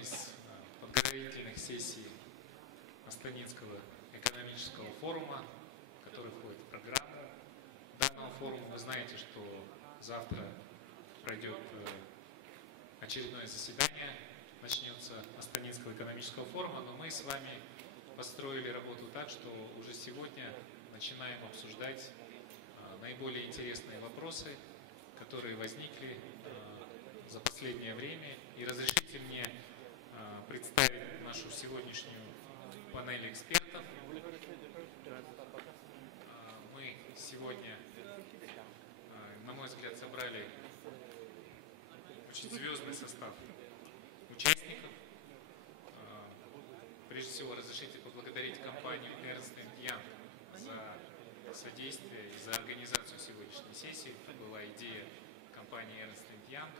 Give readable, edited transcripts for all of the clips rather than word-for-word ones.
из подготовительных сессий Астанинского экономического форума, который входит в программу данного форума. Вы знаете, что завтра пройдет очередное заседание, начнется Астанинского экономического форума, но мы с вами построили работу так, что уже сегодня начинаем обсуждать наиболее интересные вопросы, которые возникли за последнее время. И разрешите мне представить нашу сегодняшнюю панель экспертов. Мы сегодня, на мой взгляд, собрали очень звездный состав участников. Прежде всего, разрешите поблагодарить компанию Ernst & Young за содействие и за организацию сегодняшней сессии. Это была идея компании Ernst & Young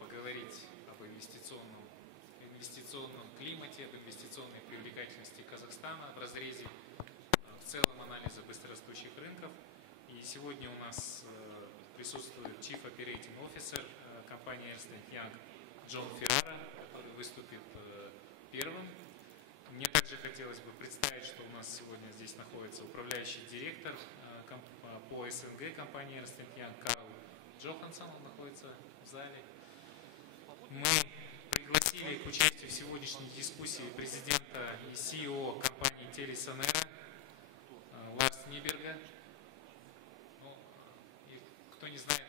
поговорить об инвестиционном климате, об инвестиционной привлекательности Казахстана в разрезе в целом анализа быстрорастущих рынков. И сегодня у нас присутствует Chief Operating Officer компании Ernst & Young Джон Феррара, который выступит первым. Мне также хотелось бы представить, что у нас сегодня здесь находится управляющий директор по СНГ компании Ernst & Young Карл Джохансон, он находится в зале. Мы пригласили к участию в сегодняшней дискуссии президента и CEO компании Телесонера Ларс Ниберга. Ну, и кто не знает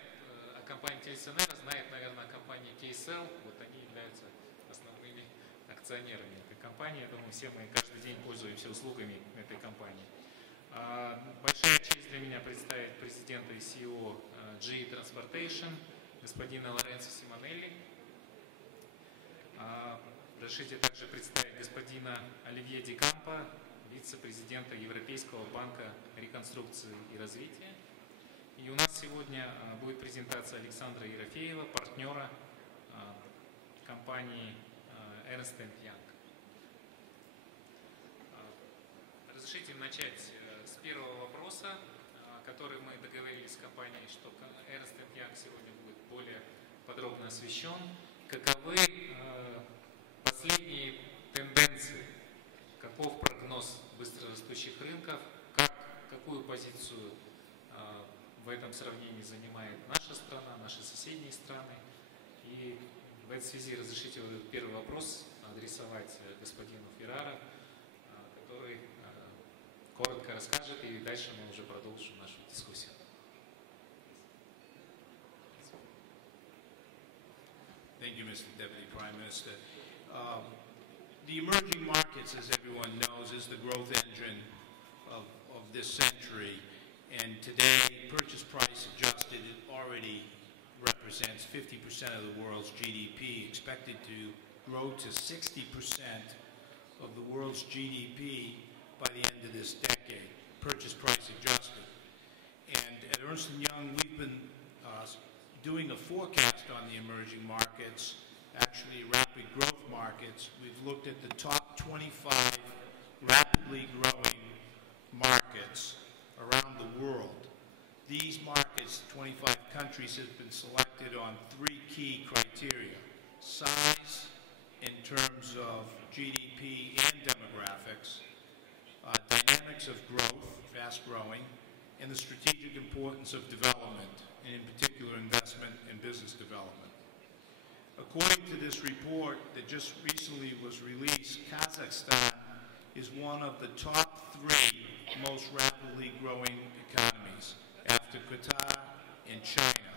о компании Телесонера, знает, наверное, о компании KSL. Вот они являются основными акционерами этой компании. Я думаю, все мы каждый день пользуемся услугами этой компании. Большая честь для меня представить президента и CEO GE Transportation, господина Лоренцо Симонелли. Разрешите также представить господина Оливье Ди Кампо, вице-президента Европейского банка реконструкции и развития. И у нас сегодня будет презентация Александра Ерофеева, партнера компании Ernst & Young. Разрешите начать с первого вопроса, который мы договорились с компанией, что Ernst & Young сегодня будет более подробно освещен. Каковы последние тенденции, каков прогноз быстрорастущих рынков, какую позицию в этом сравнении занимает наша страна, наши соседние страны. И в этой связи разрешите первый вопрос адресовать господину Феррара, который коротко расскажет, и дальше мы уже продолжим нашу дискуссию. Thank you, Mr. Deputy Prime Minister. The emerging markets, as everyone knows, is the growth engine of this century. And today, purchase price adjusted, it already represents 50% of the world's GDP, expected to grow to 60% of the world's GDP by the end of this decade, purchase price adjusted. And at Ernst & Young, we've been doing a forecast on the emerging markets, actually rapid growth markets. We've looked at the top 25 rapidly growing markets around the world. These markets, 25 countries, have been selected on three key criteria: size in terms of GDP and demographics, dynamics of growth, fast growing, and the strategic importance of development, and in particular investment and business development. According to this report that just recently was released, Kazakhstan is one of the top three most rapidly growing economies after Qatar and China,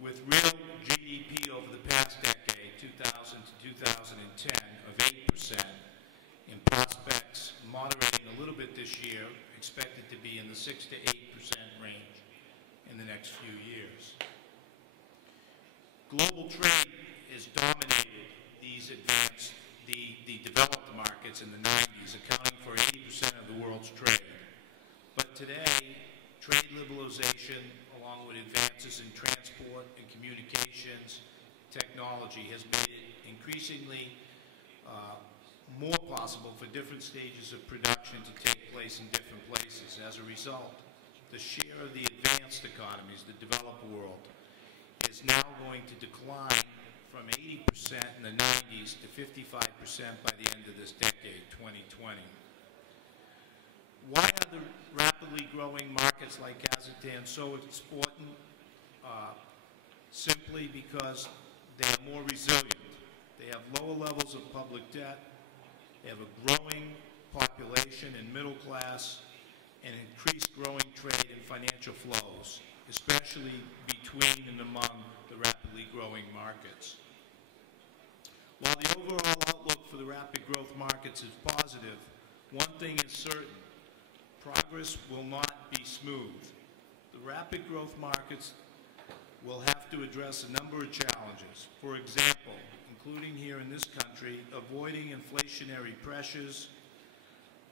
with real GDP over the past decade, 2000 to 2010, of 8%, and prospects moderating a little bit this year, expected to be in the 6 to 8% range in the next few years. Global trade has dominated these the developed markets in the 90s, accounting for 80% of the world's trade. But today, trade liberalization, along with advances in transport and communications technology, has made it increasingly more possible for different stages of production to take place in different places. As a result, the share of the advanced economies, the developed world, is now going to decline from 80% in the 90s to 55% by the end of this decade, 2020. Why are the rapidly growing markets like Kazakhstan so important? Simply because they are more resilient. They have lower levels of public debt, they have a growing population and middle class, and increased growing trade and financial flows, especially between and among the rapidly growing markets. While the overall outlook for the rapid growth markets is positive, one thing is certain: progress will not be smooth. The rapid growth markets will have to address a number of challenges. For example, including here in this country, avoiding inflationary pressures,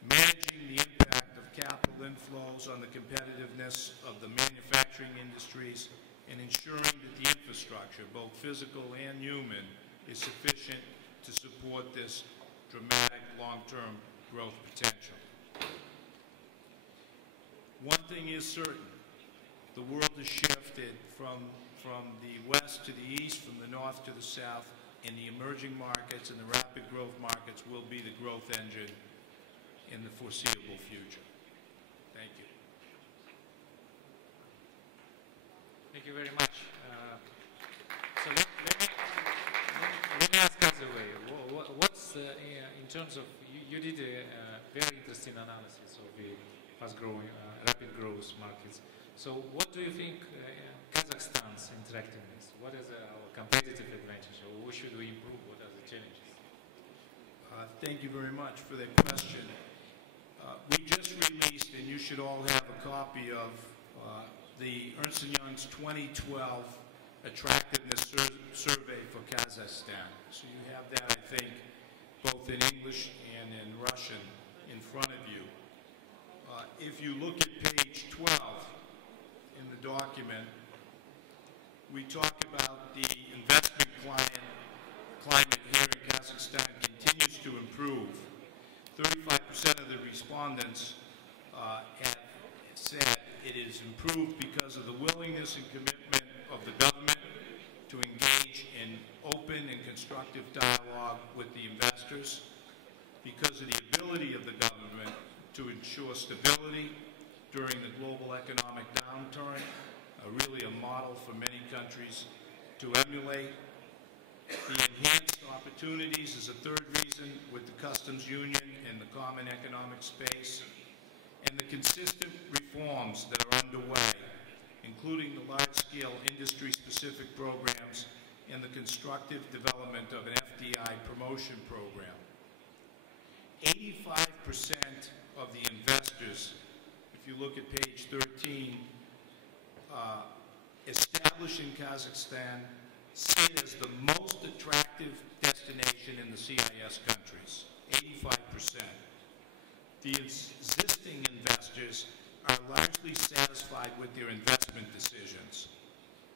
managing the impact of capital inflows on the competitiveness of the manufacturing industries, and ensuring that the infrastructure, both physical and human, is sufficient to support this dramatic long-term growth potential. One thing is certain: the world has shifted from the west to the east, from the north to the south, and the emerging markets and the rapid growth markets will be the growth engine in the foreseeable future. Thank you. Thank you very much. So let me ask us a way. What's in terms of you did a very interesting analysis of the fast-growing, rapid growth markets. So what do you think Kazakhstan's interactiveness? What is our competitive advantage? Or what should we improve? What are the challenges? Thank you very much for that question. We just released, and you should all have a copy of, the Ernst & Young's 2012 Attractiveness Survey for Kazakhstan. So you have that, I think, both in English and in Russian in front of you. If you look at page 12 in the document, we talk about the investment climate here in Kazakhstan continues to improve. 35% of the respondents have said it is improved because of the willingness and commitment of the government to engage in open and constructive dialogue with the investors, because of the ability of the government to ensure stability during the global economic downturn, really a model for many countries to emulate. The enhanced opportunities is a third reason with the customs union and the common economic space, and the consistent reforms that are underway, including the large-scale industry-specific programs and the constructive development of an FDI promotion program. 85% of the investors, if you look at page 13, established in Kazakhstan, see it as the most attractive destination in the CIS countries, 85%. The existing investors are largely satisfied with their investment decisions,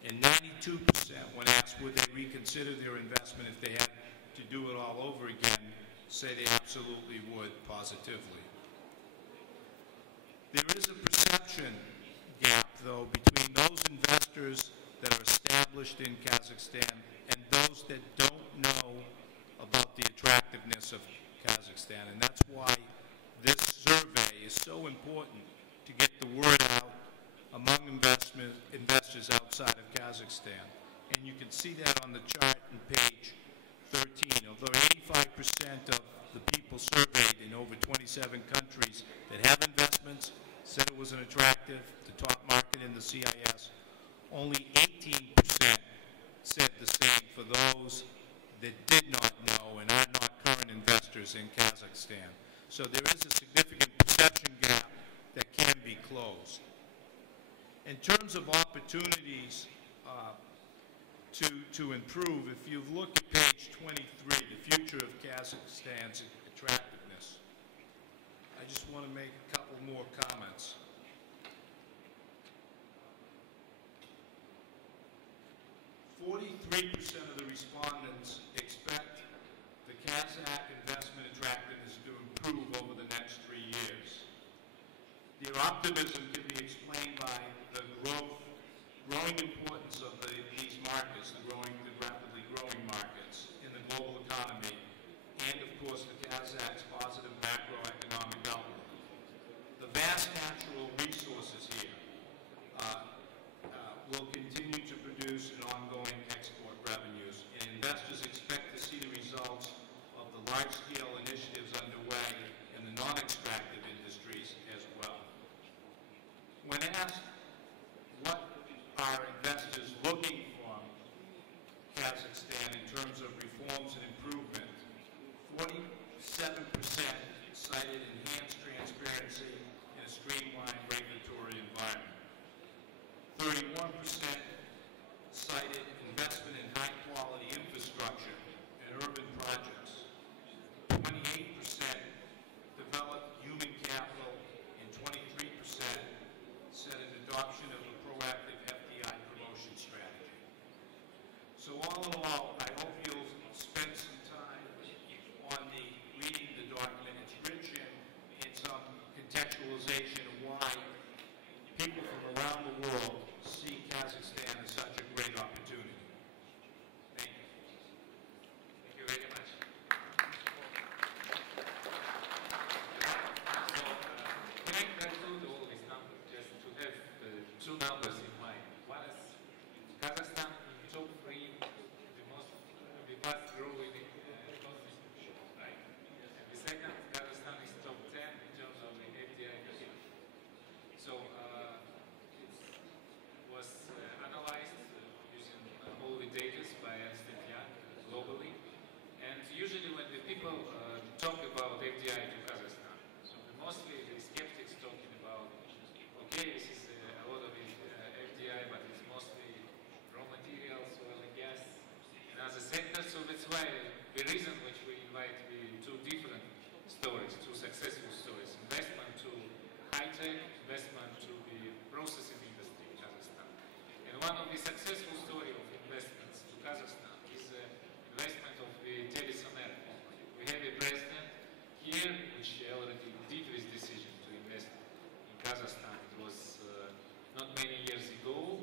and 92%, when asked would they reconsider their investment if they had to do it all over again, say they absolutely would, positively. There is a perception gap, though, between those investors that are established in Kazakhstan and those that don't know about the attractiveness of Kazakhstan. And that's why this survey is so important, to get the word out among investors outside of Kazakhstan. And you can see that on the chart on page 13. Although 85% of the people surveyed in over 27 countries that have investments said it was an attractive, the top market in the CIS, only 18% said the same for those that did not know and are not current investors in Kazakhstan. So there is a significant perception gap that can be closed. In terms of opportunities to improve, if you look at page 23, the future of Kazakhstan's attractiveness, I just want to make a couple more comments. 43% of the respondents expect the Kazakh investment attractiveness to improve over the next 3 years. Their optimism can be explained by the growing importance of these markets, the rapidly growing markets. Kazakh's positive macroeconomic outlook. The vast natural resources here will continue to produce an ongoing export revenues, and investors expect to see the results of the large-scale initiatives underway in the non-extractive industries as well. When asked what are investors looking from Kazakhstan in terms of reforms and improvement, 47% cited enhanced transparency and a streamlined regulatory environment. 31% cited investment in high-quality infrastructure and urban projects. 28% developed human capital, and 23% said an adoption of a proactive FDI promotion strategy. So all in all, I hope you'll spend some time on reading the document. It's rich in some contextualization of why people from around the world see Kazakhstan as such a great opportunity. Thank you. Thank you very much. Can I conclude all these numbers just to have two numbers in mind? One is Kazakhstan top 3, the fast growing economy, right? And the second, Kazakhstan is top 10 in terms of the FDI capital. So it was analyzed using all the data by Ernst & Young globally. And usually when the people talk about FDI to Kazakhstan, so mostly the skeptics talking about, okay, this is a lot of FDI, but it's mostly raw materials, oil and gas, and other sectors. So that's why the reason which we invite the two different stories, two successful stories, investment to high-tech, investment to the processing industry in Kazakhstan. And one of the successful story of investments to Kazakhstan is the investment of the Telesonet. We have a president here which already did this decision to invest in Kazakhstan. It was not many years ago.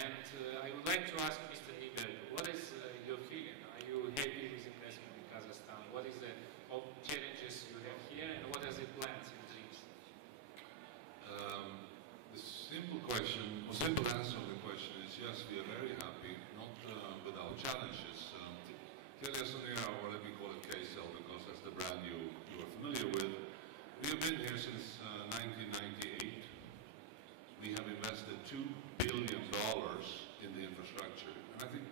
And I would like to ask Mr. Nieberg, what is your feeling? Are you happy with investment in Kazakhstan? What is the challenges you have here, and what are the plans and dreams? The simple answer of the question is yes, we are very happy, not without challenges. Telesonia, or let me call it KSL because that's the brand you are familiar with, we have been here since 1998. We have invested $2 billion in the infrastructure. And I think,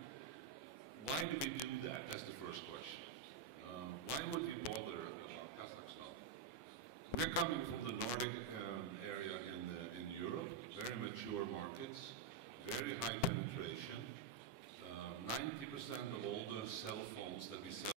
why do we do that? That's the first question. Why would we bother about Kazakhstan? We're coming from the Nordic area in Europe, very mature markets, very high penetration. 90% of all the cell phones that we sell